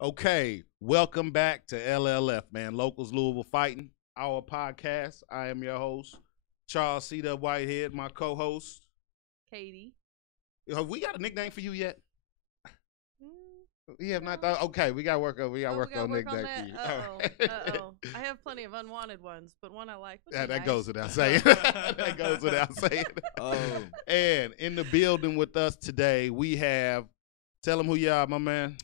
Okay, welcome back to LLF, man. Locals Louisville Fighting, our podcast. I am your host, Charles C. W. Whitehead, my co-host. Katie. Have we got a nickname for you yet? We have not No. thought. Okay, we got to work on. We got to Oh, work we gotta on work nickname that. for you. Uh-oh. I have plenty of unwanted ones, but one I like would Yeah, be that nice. goes without saying. That goes without saying. Oh, And in the building with us today, we have. Tell them who you are, my man.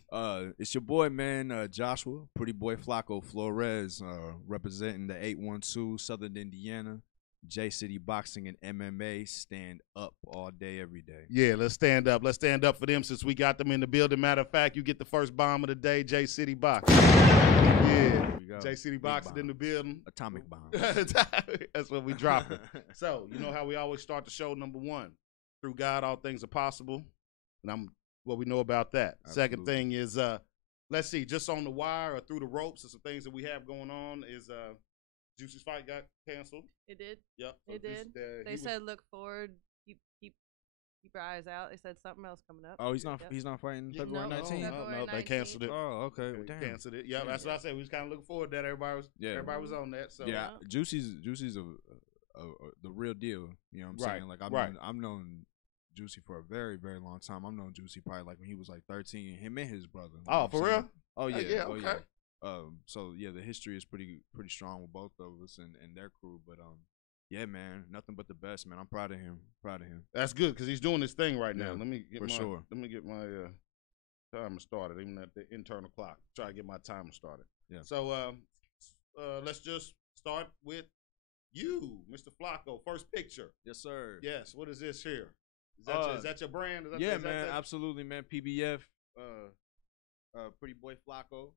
it's your boy, man, Joshua, Pretty Boy Flacco Flores, representing the 812 Southern Indiana, J City Boxing and MMA. Stand up all day, every day. Yeah, let's stand up. Let's stand up for them since we got them in the building. Matter of fact, you get the first bomb of the day, J City Boxing. Yeah, There we go. J City Big Boxing bomb. in the building. Atomic bomb. That's what we dropping. So, you know how we always start the show, number one. Through God, all things are possible. And I'm what we know about that. Second Absolutely. thing is, let's see, just on the wire or through the ropes and some things that we have going on is Juicy's fight got canceled. It did. Yep. It did. They said look forward, keep your eyes out. They said something else coming up. Oh, he's not. Yep. He's not fighting Yeah, February no, 19th. February They canceled it. Oh, okay. Well, They damn. canceled it. Yeah, Damn. that's what I said. We was kind of looking forward to that. Everybody was on that. So Yeah, Juicy's the real deal. You know what I'm Right, saying? Like right. I've known Juicy for a very, very long time. I've known Juicy probably like when he was like 13. Him and his brother. You know Oh, what for I'm real? saying? Oh yeah. yeah, Oh okay. yeah. So yeah, the history is pretty strong with both of us and their crew. But yeah, man, nothing but the best, man. I'm proud of him. That's good because he's doing this thing right now. Yeah, Let me get for my sure. let me get my timer started. Even at the internal clock, try to get my timer started. Yeah. So let's just start with you, Mr. Flacco. First picture. Yes, sir. Yes. What is this here? Is that your brand? Is that, Yeah, is that man. that? Absolutely, man. PBF. Pretty Boy Flacco.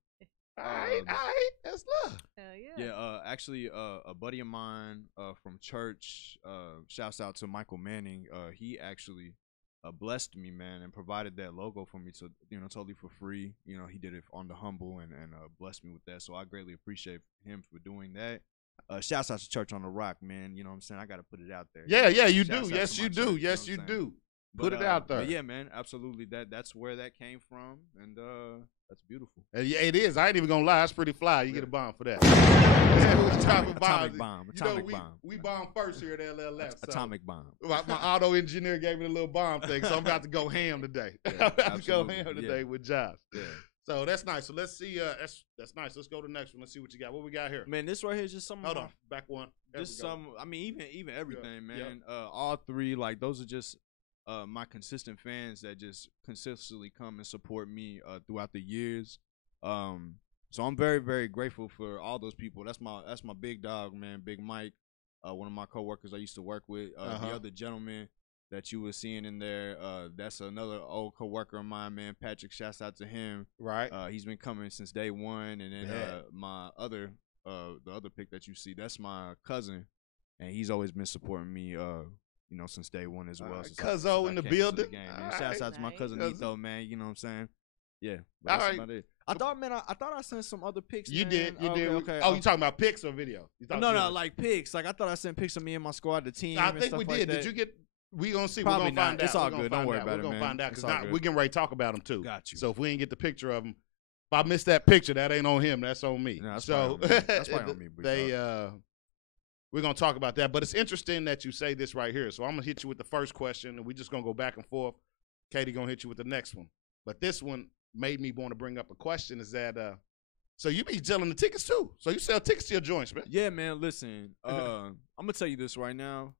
All right. That's love. Hell yeah. Yeah, actually, a buddy of mine from church, shouts out to Michael Manning. He actually blessed me, man, and provided that logo for me to, totally for free. You know, he did it on the humble and blessed me with that. So I greatly appreciate him for doing that. Shouts out to Church on the Rock, man. You know what I'm saying? I got to put it out there. Yeah, you Shouts do. out Yes, to you my do. church, you Yes, know you what I'm saying? do. Put it out there. But yeah, man, absolutely. That's where that came from, and that's beautiful. Yeah, it is. I ain't even gonna lie. It's pretty fly. You get a bomb for that. Atomic bomb. We bomb first here at LLF. So Atomic bomb. my auto engineer gave me the little bomb thing, so I'm about to go ham today. Yeah, I'm about to go absolutely. ham Yeah. today with Josh. Yeah. So that's nice. So let's see. That's nice. Let's go to the next one. Let's see what you got. What we got here? Man, this right here is just some. Hold on. Back one. There Just we go. some. I mean, even everything, Yeah. man. All three, like those are just my consistent fans that just consistently come and support me throughout the years. So I'm very, very grateful for all those people. That's my big dog, man, Big Mike, one of my coworkers I used to work with. The other gentleman that you were seeing in there, that's another old coworker of mine, man. Patrick, shouts out to him. Right. He's been coming since day one, and then Yeah. my other, the other pick that you see, that's my cousin, and he's always been supporting me, since day one as well. All right, since I Cuzzo in the came into building. game, man. All Shouts right. out to my Nice. cousin Cousin. Nito, man. You know what I'm saying? Yeah, but All that's right. about it. I thought, man, I thought I sent some other pics. You man. did. You did. Okay. Oh, you talking about pics or video? You thought No, video? like pics. Like I thought I sent pics of me and my squad, the team. I and think stuff we like did. that. Did you get? We gonna see. Probably We're gonna find not. It's out. all We're gonna good. Don't find worry out. about We're it, gonna man. find out It's because all good. we're getting ready to talk about them too. Got you. So if we ain't get the picture of them, if I missed that picture, that ain't on him. That's on me. No, that's so probably on me. That's probably on me, big we're gonna talk about that. But it's interesting that you say this right here. So I'm gonna hit you with the first question, and we're just gonna go back and forth. Katie gonna hit you with the next one. But this one made me want to bring up a question: is that so you be selling the tickets too? So you sell tickets to your joints, man? Yeah, man. Listen, I'm gonna tell you this right now.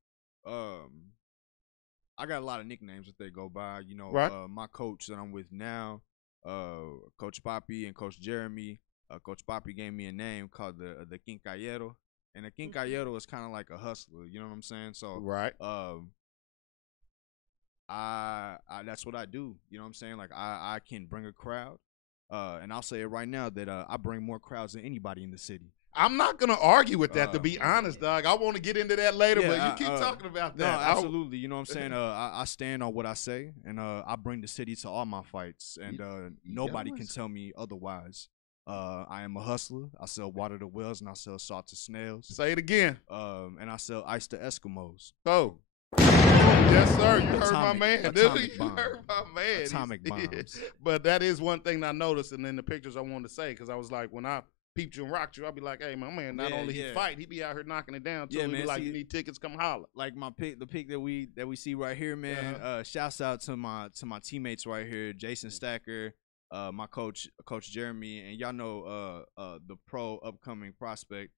I got a lot of nicknames that they go by. You know, Right. My coach that I'm with now, Coach Papi and Coach Jeremy. Coach Papi gave me a name called the Quincallero, and the Quincallero is kind of like a hustler. You know what I'm saying? So, Right. I that's what I do. You know what I'm saying? Like I can bring a crowd. And I'll say it right now that I bring more crowds than anybody in the city. I'm not gonna argue with that. To be honest, dog, I want to get into that later, Yeah, but you keep talking about No, that. absolutely. You know what I'm saying? I stand on what I say, and I bring the city to all my fights, and nobody can tell me otherwise. I am a hustler. I sell water to whales, and I sell salt to snails. Say it again. And I sell ice to Eskimos. So Yes, sir. You heard my man, dude. Atomic You bomb. heard my man. Atomic bombs. But that is one thing I noticed, and in the pictures I wanted to say, because I was like, when I peeped you and rocked you, I'd be like, hey, my man, not only he fight, he be out here knocking it down too. Yeah, He man, be like, see, you need tickets, come holler. Like the pic that we see right here, man. Shouts out to my teammates right here, Jason Stacker, my coach Jeremy, and y'all know the pro upcoming prospect,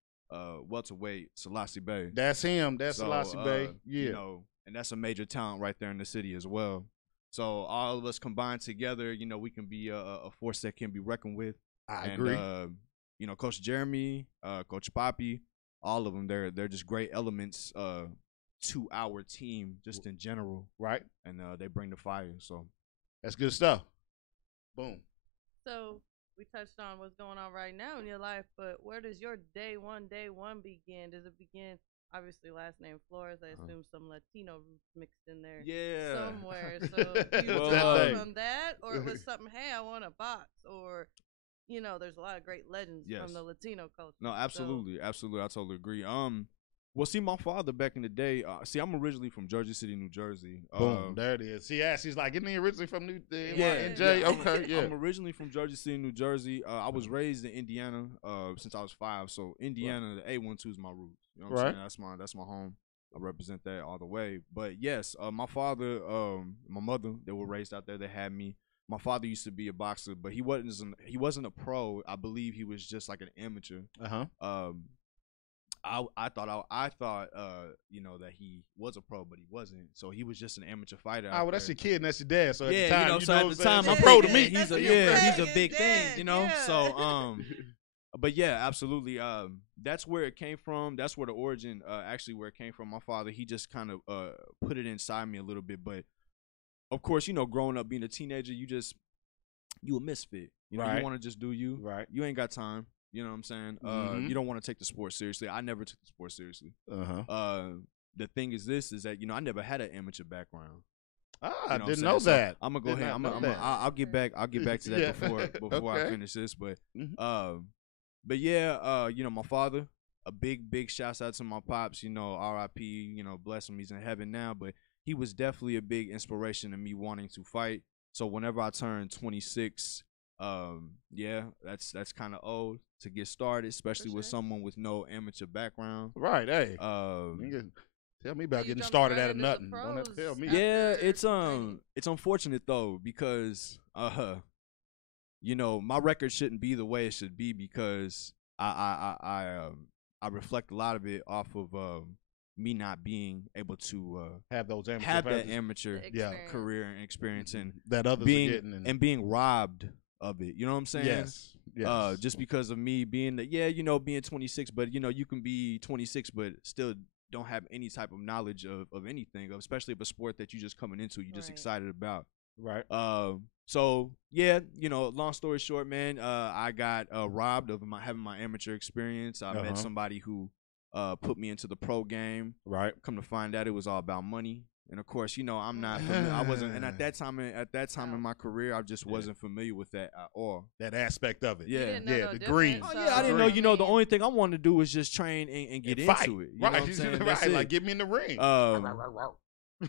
welterweight Selassie Bay. That's him. That's Selassie Bay. Yeah. You know, and that's a major talent right there in the city as well. So all of us combined together, you know, we can be a force that can be reckoned with. I agree. You know, Coach Jeremy, Coach Poppy, all of them, they're just great elements to our team just in general. Right. And they bring the fire. So that's good stuff. Boom. So we touched on what's going on right now in your life, but where does your day one begin? Does it begin, obviously, last name Flores? I assume some Latino roots mixed in there somewhere. So you go from that, or it was something, hey, I want a box, or, you know, there's a lot of great legends from the Latino culture. No, absolutely. I totally agree. Well, see, my father back in the day, I'm originally from Jersey City, New Jersey. Boom, there it is. See, he's like, isn't he originally from NJ? Yeah. Okay, yeah. I'm originally from Jersey City, New Jersey. I was raised in Indiana since I was 5. So Indiana, the A12 is my roots. You know what I'm saying? That's my home. I represent that all the way. But yes, my father, my mother, they were raised out there. They had me. My father used to be a boxer, but he wasn't a pro. I believe he was just like an amateur. I thought you know, that he was a pro, but he wasn't. So he was just an amateur fighter. Well, that's your kid and that's your dad. So at the time, you know at the time, I'm pro to me. He's a big thing, you know. Yeah. So but yeah, absolutely. That's where it came from. That's where the origin, actually, where it came from. My father, he just kind of put it inside me a little bit. But of course, you know, growing up being a teenager, you a misfit. You know, you want to just do you. Right. You ain't got time. You know what I'm saying? You don't want to take the sport seriously. I never took the sport seriously. The thing is that, you know, I never had an amateur background. I didn't know that. I'm gonna go ahead. I'll get back to that before I finish this. But yeah, you know, my father, a big shouts out to my pops. You know, R.I.P. You know, bless him, he's in heaven now. But he was definitely a big inspiration to me wanting to fight. So whenever I turned 26, yeah, that's kind of old to get started, especially with someone with no amateur background. Right. Hey. Tell me about getting started out of nothing. Don't have to tell me. Yeah, it's unfortunate though, because you know, my record shouldn't be the way it should be, because I reflect a lot of it off of me not being able to have that amateur career and experience, and that others being are getting, and being robbed of it. You know what I'm saying? Yes. Just because of me being you know, being 26, but you know, you can be 26 but still don't have any type of knowledge of anything, especially of a sport that you're just coming into, you're just excited about. Right. So yeah, you know, long story short, man, I got robbed of having my amateur experience. I met somebody who put me into the pro game. Right. Come to find out, it was all about money. And of course, you know, I'm not familiar. I wasn't, and at that time in my career, I just wasn't familiar with that at all. That aspect of it. Yeah, the green. Oh yeah, I didn't know. You know, the only thing I wanted to do was just train and get into it. You know what I'm saying? Right, like get me in the ring.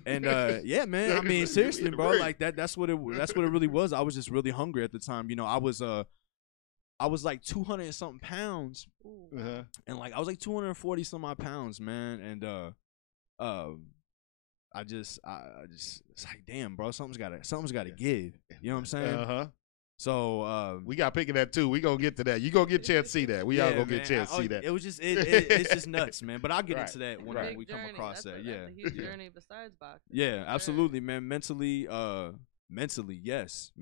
And yeah, man. I mean, seriously, bro. Like that's what it really was. I was just really hungry at the time. You know, I was like 200 and something pounds, and like I was like 240 some odd pounds, man. And I just it's like, damn, bro, something's gotta give. You know what I'm saying? So we got picking that too. We gonna get to that. You gonna get a chance to see that. We all gonna get a chance to see that. It was just it's just nuts, man. But I'll get into that when we come across that. That's a huge journey besides boxing. Yeah, absolutely, man. Mentally, yes.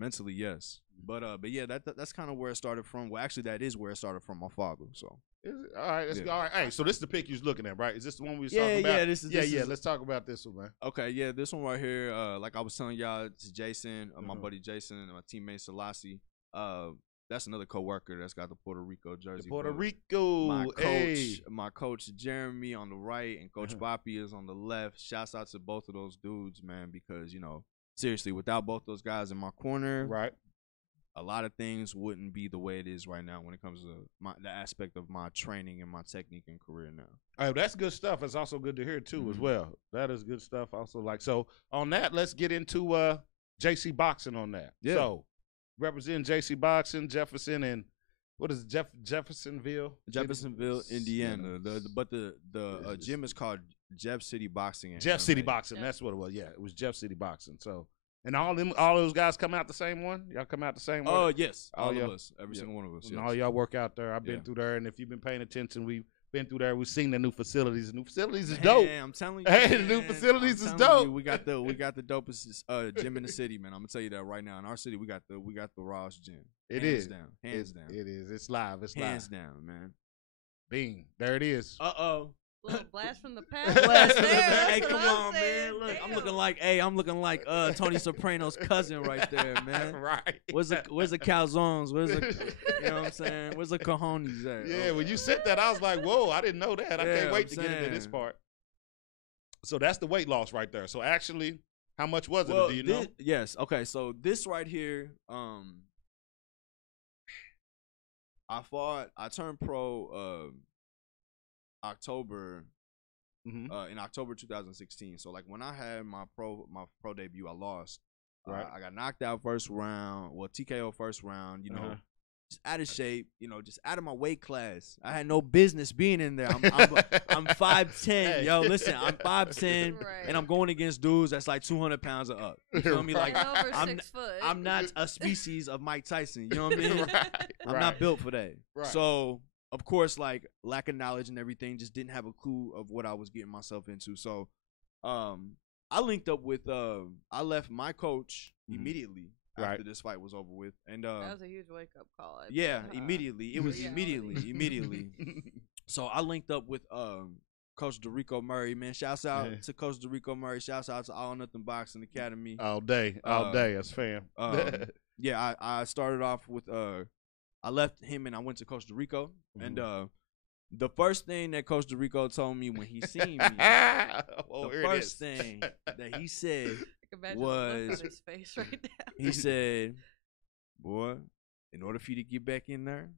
But yeah, that's kind of where it started from. Well, actually, that is where it started from my father. So all right, let's go. All right, hey, so this is the pick you're looking at, right? Is this the one we was talking about? Yeah, this is. Let's talk about this one, man. Okay, yeah, this one right here. Like I was telling y'all, it's Jason, my buddy Jason, and my teammate Selassie. That's another coworker that's got the Puerto Rico jersey. Puerto Rico. My coach Jeremy on the right, and Coach Boppy is on the left. Shouts out to both of those dudes, man, because, you know, seriously, without both those guys in my corner, right, a lot of things wouldn't be the way it is right now when it comes to the aspect of my training and my technique and career now. All right, that's good stuff. It's also good to hear too, as well. That is good stuff. Also, like, so on that, let's get into JC Boxing on that. Yeah. So representing JC Boxing, Jefferson, and what is it, Jeffersonville, Indiana. The gym is called Jeff City Boxing. Jeff City Boxing. That's what it was. Yeah, it was Jeff City Boxing. So, and all those guys come out the same one. Y'all come out the same one. Oh yes, all of us, every single one of us. And yes. all y'all work out there. I've been through there, and if you've been paying attention, we've been through there. We've seen the new facilities. The new facilities is dope. I'm telling you. Hey, the new facilities is dope. We got the dopest gym in the city, man. I'm gonna tell you that right now. In our city, we got the rawest gym. Hands down. It is. It's live. It's hands down, man. Bing. There it is. Little blast from the past. Hey, come on, man. Look, I'm looking like Tony Soprano's cousin right there, man. Right. Where's the calzones? You know what I'm saying? Where's the cojones at? Yeah, when you said that, I was like, whoa, I didn't know that. I can't wait to get into this part. So that's the weight loss right there. So actually, how much was it? Do you know? Yes. Okay. So this right here, I turned pro October in October 2016. So like when I had my pro debut, I lost. Right. I got knocked out first round. Well, TKO first round. You know, just out of shape. You know, just out of my weight class. I had no business being in there. I'm 5'10". Hey. Yo, listen, I'm 5'10", and I'm going against dudes that's like 200 pounds or up. You feel me? Like over 6 foot. I'm not a species of Mike Tyson. You know what I mean? I'm not built for that. Right. So. Of course, like lack of knowledge and everything, just didn't have a clue of what I was getting myself into. So, I linked up with I left my coach immediately after this fight was over with, and that was a huge wake up call. Immediately. It was immediately. So I linked up with Coach Dorico Murray. Man, shouts out to Coach Dorico Murray. Shouts out to All Nothing Boxing Academy. All day, that's fam. Yeah, I started off with I left him and I went to Coach Dorico, and the first thing that Coach Dorico told me when he seen me, the first thing that he said was, his face right now. He said, "Boy, in order for you to get back in there,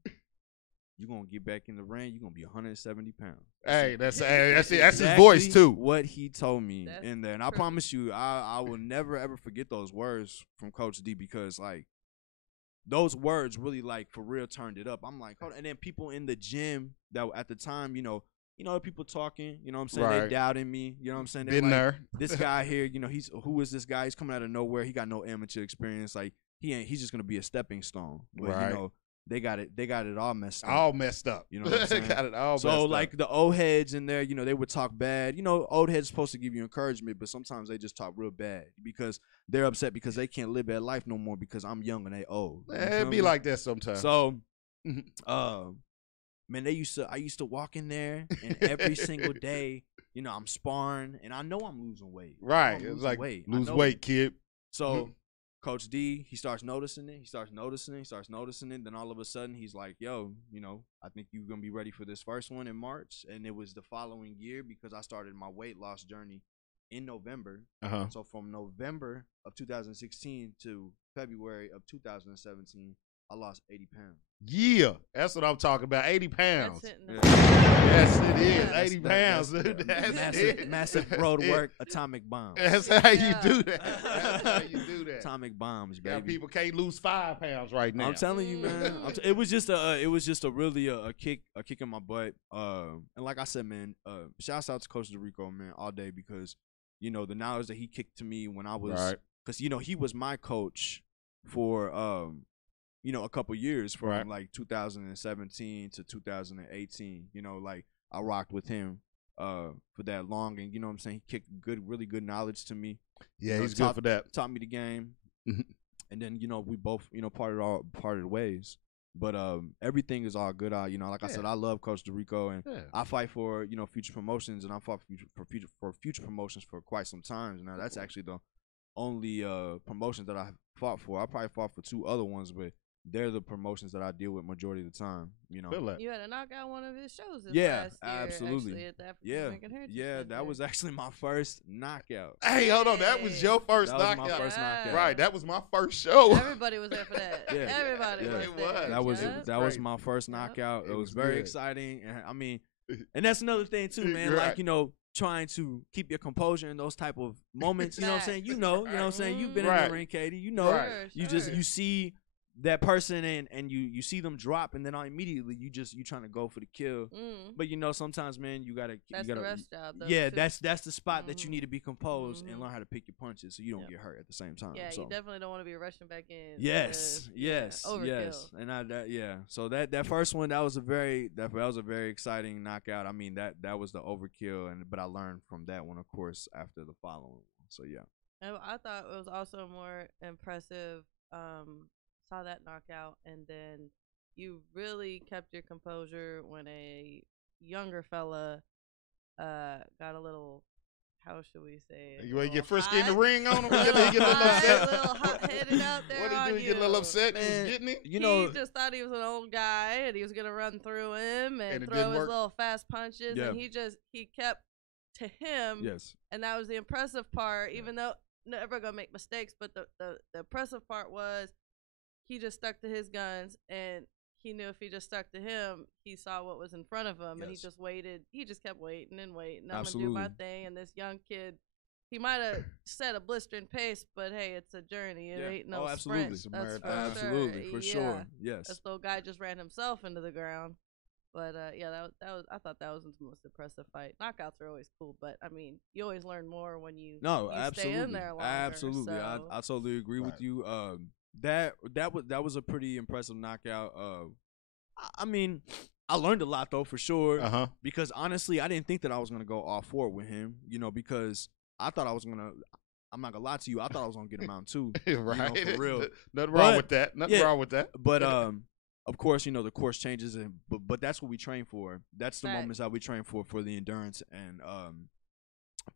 you're gonna get back in the ring. You're gonna be 170 pounds." Hey, that's exactly his voice too. What he told me in there, and I promise you, I will never ever forget those words from Coach D, because like. Those words really, like, for real turned it up. I'm like, hold on. And then people in the gym that at the time, you know, people talking, you know what I'm saying? They doubting me, you know what I'm saying? They're been like, there. This guy here, you know, who is this guy? He's coming out of nowhere. He got no amateur experience. Like, he's just going to be a stepping stone. But, you know, they got it all messed up. All messed up. You know what I'm saying? Got it all messed up. So, like, the old heads in there, you know, they would talk bad. You know, old heads supposed to give you encouragement, but sometimes they just talk real bad because they're upset because they can't live that life no more because I'm young and they old. It be like that sometimes. So, man, I used to walk in there, and every single day, you know, I'm sparring, and I know I'm losing weight. Right. It's like, lose weight, kid. So, Coach D, he starts noticing it. He starts noticing it. Then all of a sudden, he's like, yo, you know, I think you're going to be ready for this first one in March. And it was the following year because I started my weight loss journey in November. So from November of 2016 to February of 2017, I lost 80 pounds. Yeah, that's what I'm talking about. 80 pounds. Yes, it is. 80 pounds, dude. That's massive road work, atomic bombs. That's how you do that. That's how you do that. Atomic bombs, baby. Yeah, people can't lose 5 pounds right now. I'm telling you, man. It was just a really a kick in my butt. And like I said, man, shouts out to Coach Dorico, man, all day, because you know the knowledge that he kicked to me when I was, because you know he was my coach for you know, a couple years from like 2017 to 2018. You know, like I rocked with him for that long, and you know what I'm saying, he kicked really good knowledge to me. Yeah, you know, he's good for that. Taught me the game, and then you know we both parted ways. But everything is all good. You know, like I said, I love Coach Dorico, and I fight for, you know, future promotions, and I fought for future promotions for quite some time. Now that's actually the only promotion that I fought for. I probably fought for 2 other ones, but they're the promotions that I deal with majority of the time. You know. You had a knockout one of his shows this Yeah, last year, absolutely. Actually, at the African American Heritage Center. That was actually my first knockout. Hey, hold on, that was your first knockout. That was my first knockout. Right, that was my first show. Everybody was there for that. Yeah. Everybody was there. That was my first knockout. It was very exciting. And I mean, and that's another thing too, man. Like, you know, trying to keep your composure in those type of moments. You know what I'm saying? You know what I'm saying? You've been in the ring, Katie. You know, you see that person and you see them drop, and then immediately you trying to go for the kill. But you know, sometimes, man, you gotta the rest job, though, yeah, that's the spot that you need to be composed and learn how to pick your punches so you don't get hurt at the same time. Yeah, so. You definitely don't want to be rushing back in. Yes. Overkill. And so that first one, that was a very exciting knockout. I mean, that was the overkill, but I learned from that one, of course, after the following one. So yeah. And I thought it was also more impressive. Saw that knockout, and then you really kept your composure when a younger fella got a little, how should we say it? You want to get frisky in the ring on him? He get a little upset. A little hot-headed out there. What did he do? He get a little upset? Man, was getting it? You know, he just thought he was an old guy, and he was gonna run through him and throw his little fast punches, and he kept to him. Yes. And that was the impressive part. Even though never gonna make mistakes, but the impressive part was, he just stuck to his guns, and he knew if he just stuck to him, he saw what was in front of him, and he just waited. He just kept waiting and waiting. I'm going to do my thing. And this young kid, he might have set a blistering pace, but, hey, it's a journey. It ain't no sprint. That's for absolutely, sure. for sure. Yes. This little guy just ran himself into the ground. But, that was. I thought that was the most impressive fight. Knockouts are always cool, but, I mean, you always learn more when you stay in there longer. Absolutely. So. I totally agree with you. That was a pretty impressive knockout. I mean, I learned a lot though, for sure. Because honestly, I didn't think that I was gonna go all four with him. You know, because I thought I was gonna. I'm not gonna lie to you. I thought I was gonna get him out too. Right, you know, for real. Nothing wrong with that. Nothing wrong with that. But of course, you know, the course changes, but that's what we train for. That's the moments that we train for the endurance and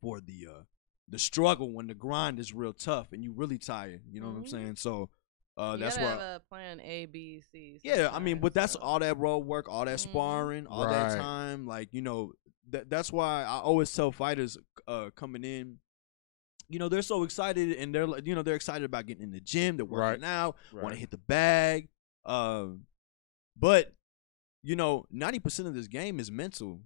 for the struggle when the grind is real tough and you really tired. You know what I'm saying? So. That's why have a plan A, B, C. Yeah, I mean, but that's all that road work, all that sparring, all that time. Like, you know, that's why I always tell fighters coming in, you know, they're so excited and they're excited about getting in the gym. They're working out, want to hit the bag. But you know, 90% of this game is mental.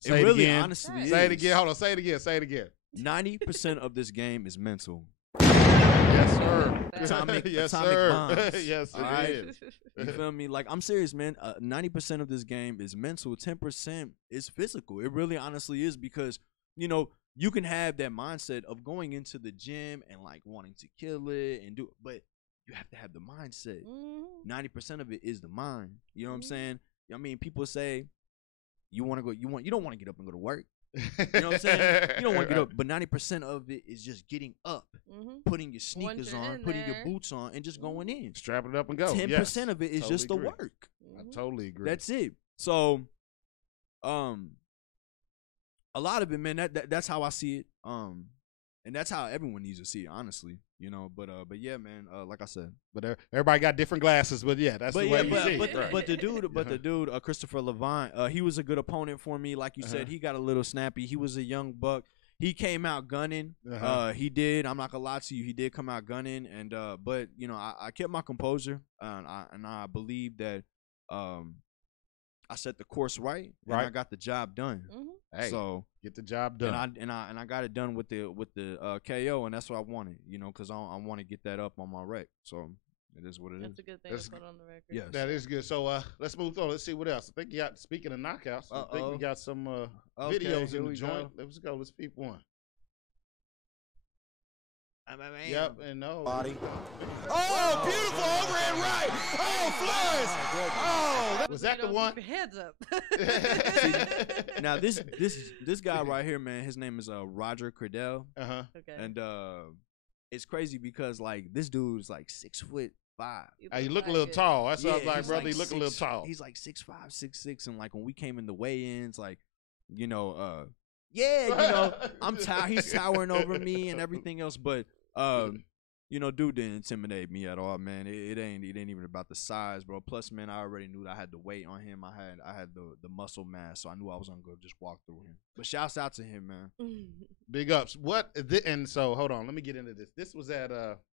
Say it again. Honestly, say it again. Hold on. Say it again. Say it again. 90% of this game is mental. Yes, sir. Atomic bombs. Yes, it is. You feel me? Like, I'm serious, man. 90% of this game is mental. 10% is physical. It really honestly is, because, you know, you can have that mindset of going into the gym and, like, wanting to kill it and do, but you have to have the mindset. 90% of it is the mind. You know what I'm saying? I mean, people say you don't want to get up and go to work. You know what I'm saying? You don't want to get up, but 90% of it is just getting up, putting your sneakers on, putting your boots on, and just going in. Strapping it up and go. 10% of it is just the work. I totally agree. That's it. So, a lot of it, man. That's how I see it. And that's how everyone needs to see it, honestly. You know, but yeah, man. Like I said, but everybody got different glasses. But yeah, that's the way you see it. But the dude, Christopher Levant, he was a good opponent for me. Like you said, he got a little snappy. He was a young buck. He came out gunning. He did. I'm not gonna lie to you. He did come out gunning. And but you know, I kept my composure, and I believe that I set the course right, and I got the job done. Hey, so get the job done, and I got it done with the KO, and that's what I wanted, you know, because I want to get that up on my rec. So it is what it that's is. a good thing to put on the record. Yes, that is good. So let's move on. Let's see what else. I think you got. Speaking of knockouts, I think we got some videos in the joint. Let's go. Let's peep one. Yep, and no. Body. Oh, beautiful overhand right. Oh, Flores. Oh, was that the one? Keep your heads up. See, now this guy right here, man, his name is Roger Cradell. Okay. And it's crazy because, like, this dude's like 6'5". You look a little tall. That's what I was like, brother. Like you look a little tall. He's like 6'5", 6'6", and like when we came in the weigh-ins, like, you know, I'm he's towering over me and everything else, but dude didn't intimidate me at all, man. It ain't even about the size, bro. Plus, man, I already knew that I had the weight on him. I had the muscle mass, so I knew I was gonna go just walk through him. But shouts out to him, man. Big ups. And so hold on, let me get into this. This was at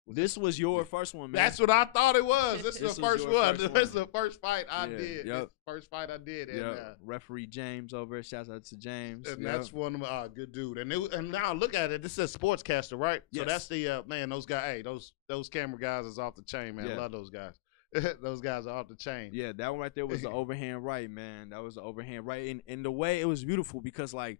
This was your first one, man. That's what I thought it was. This is the first one. This is the first fight I Yeah, did. yep. First fight I did. And, Yeah, referee James over. Shouts out to James. and that's one of my good dude. And now look at it. This is a sportscaster, right? Yes. So that's the man. Those guys. Hey, those camera guys is off the chain, man. Yeah. I love those guys. Those guys are off the chain. Yeah, that one right there was the overhand right, man. That was the overhand right. And the way it was beautiful because, like,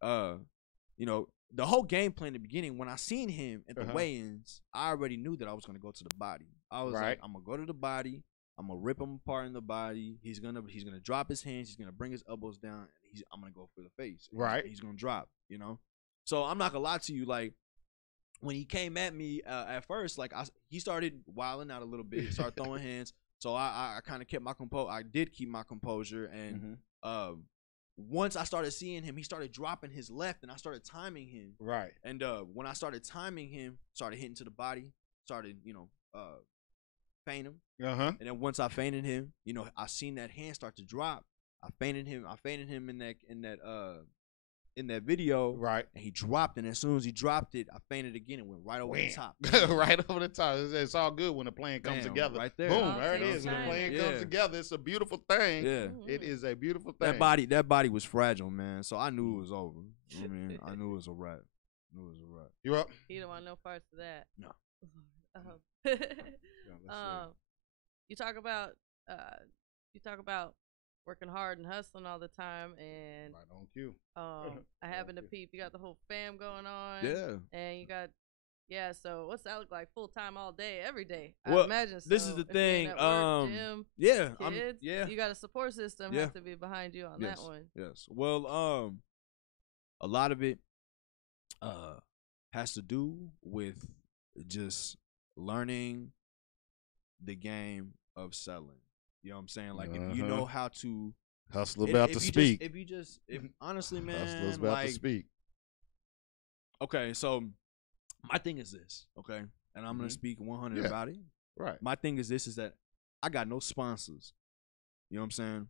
the whole game plan in the beginning, when I seen him at the weigh-ins, I already knew that I was going to go to the body. I was like, I'm going to go to the body. I'm going to rip him apart in the body. He's gonna drop his hands. He's going to bring his elbows down. I'm going to go for the face. Right. He's going to drop, So I'm not going to lie to you, like, when he came at me at first, like he started wilding out a little bit. He started throwing hands. So I kind of kept my composure. I did keep my composure. And once I started seeing him, he started dropping his left, and I started timing him. Right. And when I started timing him, started hitting to the body, started feign him. And then once I feinted him, I seen that hand start to drop. I feinted him in that video, right? And he dropped, and as soon as he dropped it, I feinted again and went right over the top. Right over the top. It's all good when the plan comes together. Right there. Boom, there it is. When the plan comes together, it's a beautiful thing. Yeah. It is a beautiful thing. That body was fragile, man. So I knew it was over. I mean, I knew it was a wrap. You up? You don't want no parts of that. No. You talk about working hard and hustling all the time, and right on cue. I happen to peep. You got the whole fam going on. Yeah. And you got, so what's that look like? Full time all day, every day? Well, I imagine so. This is the thing. Work, gym, yeah. kids, you got a support system has to be behind you on that one. Yes. Well, a lot of it has to do with just learning the game of selling. You know what I'm saying? Like, if you know how to hustle about to speak. If honestly, man, hustle's about to speak. Okay, so my thing is this, okay, and I'm gonna speak 100 about it. Right. My thing is this: is that I got no sponsors. You know what I'm saying?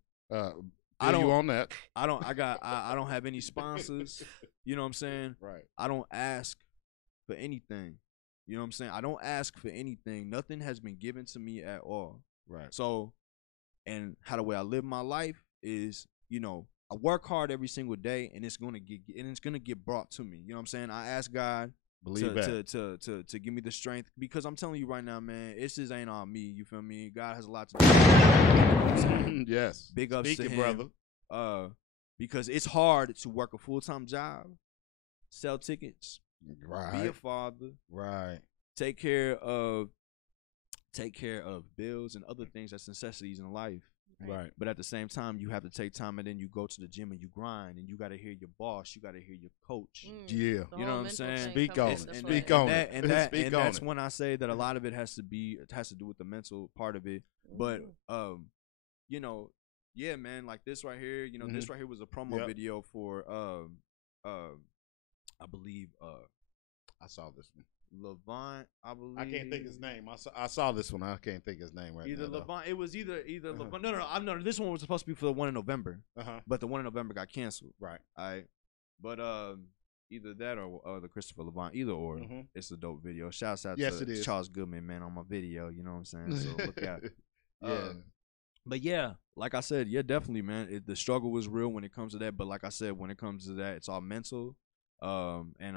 I don't. You on that? I don't have any sponsors. You know what I'm saying? Right. I don't ask for anything. You know what I'm saying? I don't ask for anything. Nothing has been given to me at all. Right. So, and how the way I live my life is, I work hard every single day, and it's gonna get brought to me. You know what I'm saying? I ask God to give me the strength, because I'm telling you right now, man, it just ain't on me. You feel me? God has a lot to do. You know what I'm saying? Yes. Big ups to him, brother. Because it's hard to work a full-time job, sell tickets, be a father, take care of bills and other things that's necessities in life. Right. But at the same time, you have to take time, and then you go to the gym and you grind, and you got to hear your boss, you got to hear your coach. Yeah. You know what I'm saying? Speak on it. Speak on it. And that's when I say that a lot of it has to do with the mental part of it. But yeah, man, like this right here, this right here was a promo video for I believe I saw this one. Levant, I believe. I can't think his name. I saw this one. I can't think his name right now. Either Levant. It was either Levant. No. This one was supposed to be for the one in November. But the one in November got canceled. Right. All right. But either that or the Christopher Levant. Either or. It's a dope video. Shouts out to Charles Goodman, man, on my video. You know what I'm saying? So look out. But yeah, like I said, definitely, man. The struggle was real when it comes to that. But like I said, when it comes to that, it's all mental. And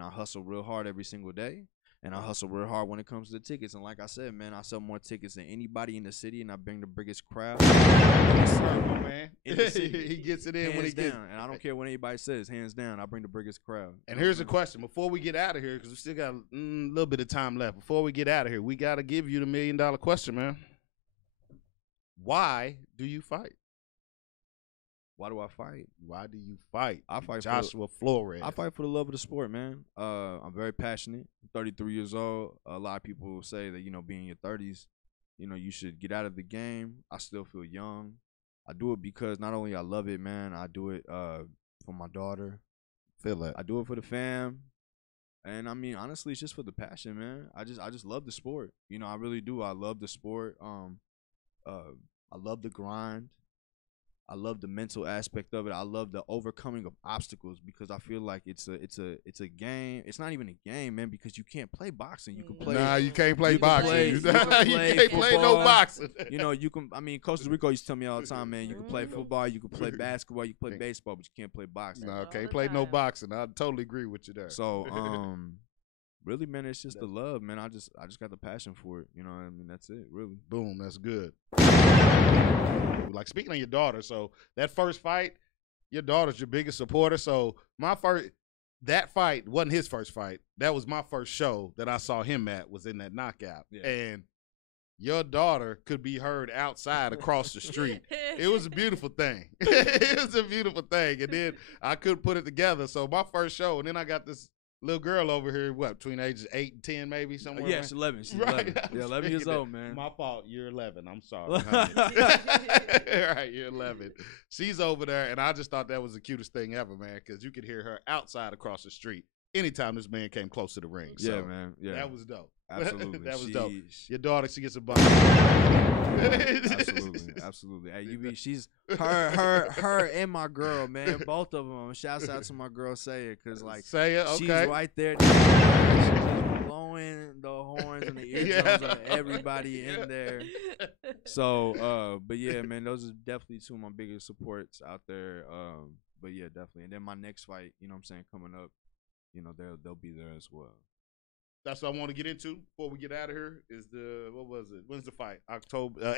I hustle real hard every single day, and I hustle real hard when it comes to the tickets. And like I said, man, I sell more tickets than anybody in the city, and I bring the biggest crowd. Man, he gets it in hands when he down, gets. And I don't care what anybody says. Hands down, I bring the biggest crowd. And here's a question before we get out of here, because we still got a little bit of time left. Before we get out of here, we got to give you the $1 million question, man. Why do you fight? Why do I fight? Why do you fight? I fight Joshua Flores. I fight for the love of the sport, man. I'm very passionate. I'm 33 years old. A lot of people say that, being in your 30s, you should get out of the game. I still feel young. I do it because not only I love it, man, I do it for my daughter. Feel that. I do it for the fam. And I mean, honestly, it's just for the passion, man. I just love the sport. You know, I really do. I love the sport. I love the grind. I love the mental aspect of it. I love the overcoming of obstacles because I feel like it's a game. It's not even a game, man, because you can't play boxing. You can play. Nah, you can't play boxing. You play can't play no boxing. You know, you can. I mean, Costa Rico used to tell me all the time, man. You can play football, you can play basketball, you can play baseball, but you can't play boxing. No, can't play no boxing. I totally agree with you there. So, really, man, it's just the love, man. I just got the passion for it. You know what I mean? That's it, really. Boom, that's good. Like, speaking of your daughter, so that first fight, your daughter's your biggest supporter. So that fight wasn't his first fight. That was my first show that I saw him at, was in that knockout. Yeah. And your daughter could be heard outside across the street. It was a beautiful thing. It was a beautiful thing. And then I couldn't put it together. So my first show, and then I got this little girl over here, what, between ages 8 and 10 maybe, somewhere? Yeah, she's 11. She's 11. Yeah, 11 years old, man. My fault. You're 11. I'm sorry. Right, you're 11. She's over there, and I just thought that was the cutest thing ever, man, because you could hear her outside across the street anytime this man came close to the ring. Yeah, so man. Yeah. That was dope. Absolutely. That was dope. Your daughter, she gets a bump. Absolutely. Hey, UB, she's her and my girl, man. Both of them. Shouts out to my girl Saya, because like she's right there. She's blowing the horns and the eardrums of everybody in there. So, but yeah, man, those are definitely two of my biggest supports out there. But yeah, definitely. And then my next fight, you know what I'm saying, coming up, you know, they'll be there as well. That's what I want to get into before we get out of here. Is what was it? When's the fight?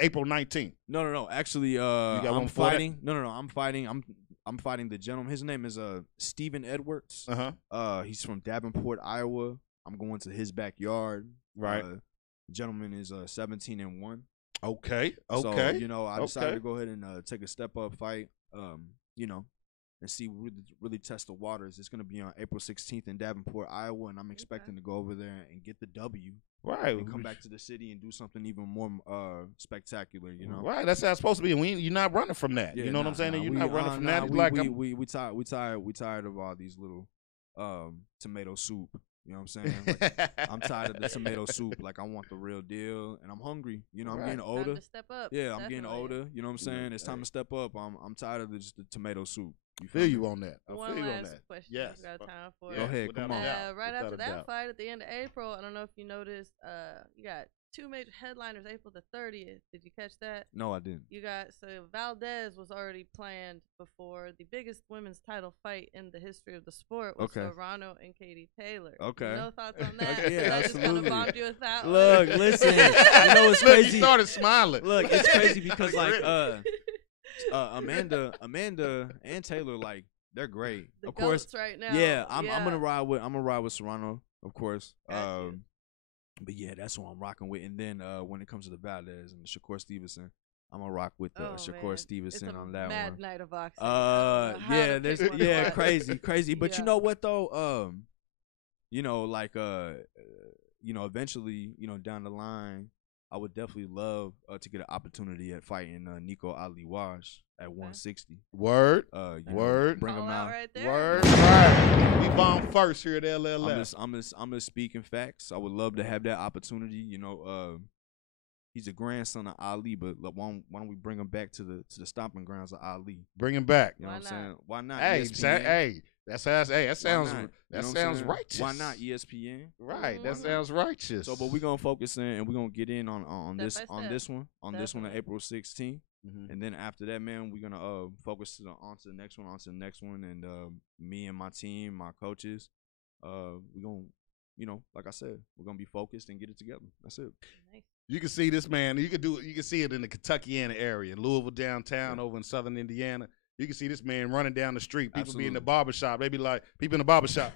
April 19th. No. Actually, I'm fighting. No. I'm fighting. I'm fighting the gentleman. His name is Steven Edwards. He's from Davenport, Iowa. I'm going to his backyard. Right. The gentleman is 17-1. Okay. So, you know, I decided to go ahead and take a step up fight. You know, and see really test the waters. It's going to be on April 16th in Davenport, Iowa, and I'm expecting to go over there and get the W. Right. And come back to the city and do something even more spectacular, you know. Right. That's how it's supposed to be. You're not running from that. Yeah, you know what I'm saying? You're not running from that. We tired of all these little tomato soup. You know what I'm saying? Like, I'm tired of the tomato soup. Like, I want the real deal, and I'm hungry. You know, I'm getting older. Time to step up. Yeah, I'm getting older. You know what I'm saying? It's time to step up. I'm tired of just the tomato soup. You feel you on that? One last question. Yes. We got time for Go ahead. Come on. Right after that fight at the end of April, I don't know if you noticed, you got two major headliners April the 30th. Did you catch that? No, I didn't. You got, so Valdez was already planned before the biggest women's title fight in the history of the sport was Serrano and Katie Taylor. Okay. No thoughts on that? Yeah, I absolutely. just kind of bombed you with that Look, one. listen. You know what's crazy? He started smiling. Look, it's crazy because like Amanda and Taylor, like, they're great. The of course, right now. Yeah, I'm gonna ride with Serrano, of course. But yeah, that's what I'm rocking with. And then when it comes to the Valdez and the Shakur Stevenson, I'm gonna rock with Shakur Stevenson on that mad one. Night of boxing. Yeah, crazy. But you know what though? You know, like you know, eventually, you know, down the line, I would definitely love to get an opportunity at fighting Nico Ali Wash at 160. Word. Word. Bring him out. Right there. Word. Right. We bomb first here at LLF. I'm just speaking facts. I would love to have that opportunity. You know, he's a grandson of Ali, but why don't we bring him back to the stomping grounds of Ali? Bring him back. You know what I'm saying? Why not? Hey, that sounds righteous. Why not ESPN? Right, that sounds righteous. So, but we're gonna focus in and we're gonna get in on this one on April 16th, and then after that, man, we're gonna focus on to the next one, and me and my team, my coaches, we're gonna, you know, like I said, we're gonna be focused and get it together. That's it. Nice. You can see this, man. You can see it in the Kentuckiana area, in Louisville downtown, over in southern Indiana. You can see this man running down the street. People be in the barbershop. They be like, people in the barbershop.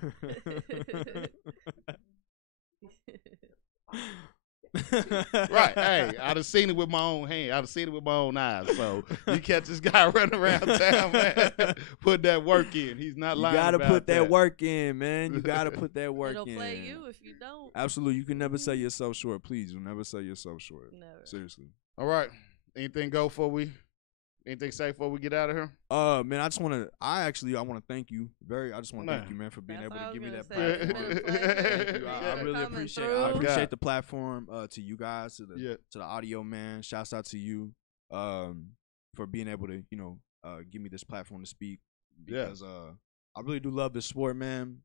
Right. Hey, I done seen it with my own hand. I done seen it with my own eyes. So you catch this guy running around town, man. Put that work in. He's not lying. You gotta about put that work in, man. You gotta put that work It'll in. It'll play you if you don't. Absolutely. You can never sell yourself short. Please, you'll never sell yourself short. Never. Seriously. All right. Anything go for we Anything say before we get out of here? Man, I want to thank you. I just want to thank you, man, for being able to give me that platform. Thank you. I really appreciate it. I appreciate the platform to you guys, to the audio man. Shouts out to you for being able to, give me this platform to speak. Because I really do love this sport, man.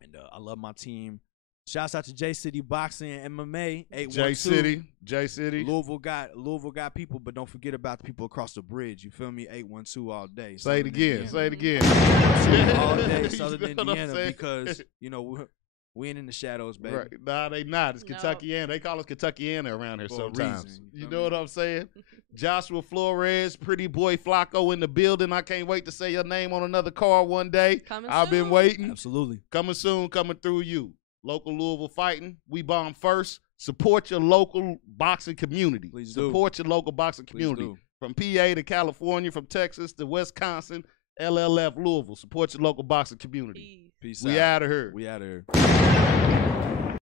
And I love my team. Shouts out to J City Boxing and MMA 812. J City. Louisville got people, but don't forget about the people across the bridge. You feel me? 812 all day. Say it again. All day, Southern Indiana, because we ain't in the shadows, baby. Right. Nah, they not. It's Kentuckiana. They call us Kentuckiana around here sometimes. You know what I'm saying? Joshua Flores, Pretty Boy Flacco in the building. I can't wait to say your name on another card one day. I've been waiting. Absolutely. Coming soon, coming through you. Local Louisville fighting. We bomb first. Support your local boxing community. Please do. Support your local boxing community. From PA to California, from Texas to Wisconsin, LLF Louisville. Support your local boxing community. Peace we out of here. We out of here.